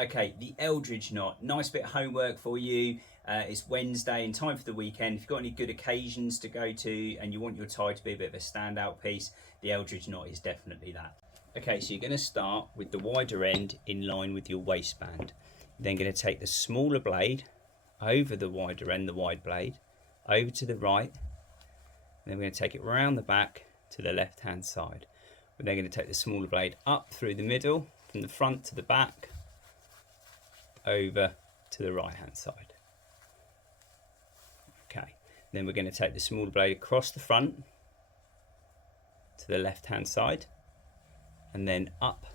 Okay, the Eldredge knot. Nice bit of homework for you. It's Wednesday and time for the weekend. If you've got any good occasions to go to and you want your tie to be a bit of a standout piece, the Eldredge knot is definitely that. Okay, so you're going to start with the wider end in line with your waistband. You're then going to take the smaller blade over the wider end, the wide blade, over to the right. And then we're going to take it round the back to the left hand side. We're then going to take the smaller blade up through the middle, from the front to the back, over to the right hand side. Okay, then we're going to take the smaller blade across the front to the left hand side, and then up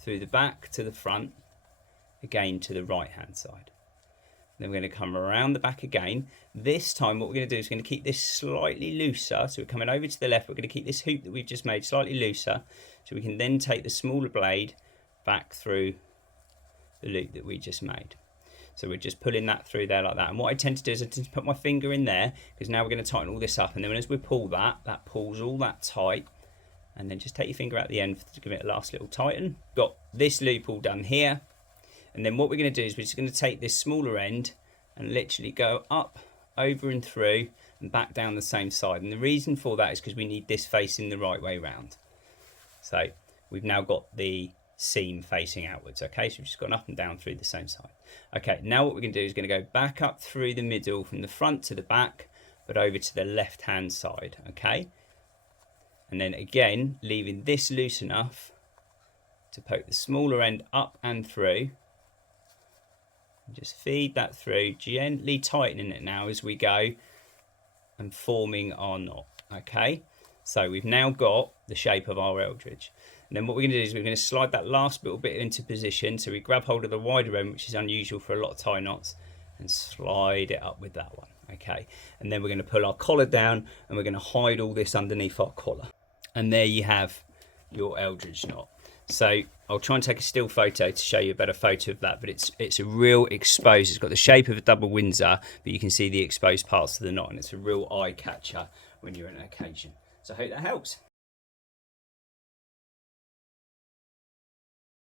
through the back to the front, again to the right hand side. Then we're going to come around the back again. This time what we're going to do is we're going to keep this slightly looser. So we're coming over to the left. We're going to keep this hoop that we've just made slightly looser, so we can then take the smaller blade back through the loop that we just made. So we're just pulling that through there like that. And what I tend to do is I tend to put my finger in there, because now we're going to tighten all this up. And then as we pull that, that pulls all that tight. And then just take your finger out the end to give it a last little tighten. Got this loop all done here. And then what we're going to do is we're just going to take this smaller end and literally go up, over and through and back down the same side. And the reason for that is because we need this facing the right way round. So we've now got the seam facing outwards. Okay, so we've just gone up and down through the same side. Okay, now what we're going to do is going to go back up through the middle from the front to the back, but over to the left hand side. Okay, and then again leaving this loose enough to poke the smaller end up and through. Just feed that through, gently tightening it now as we go and forming our knot. Okay, so we've now got the shape of our Eldredge. And then what we're going to do is we're going to slide that last little bit into position. So we grab hold of the wider end, which is unusual for a lot of tie knots, and slide it up with that one. Okay, and then we're going to pull our collar down and we're going to hide all this underneath our collar. And there you have your Eldredge knot. So I'll try and take a still photo to show you a better photo of that, but it's a real exposed. It's got the shape of a double Windsor, but you can see the exposed parts of the knot, and it's a real eye catcher when you're on an occasion. So I hope that helps.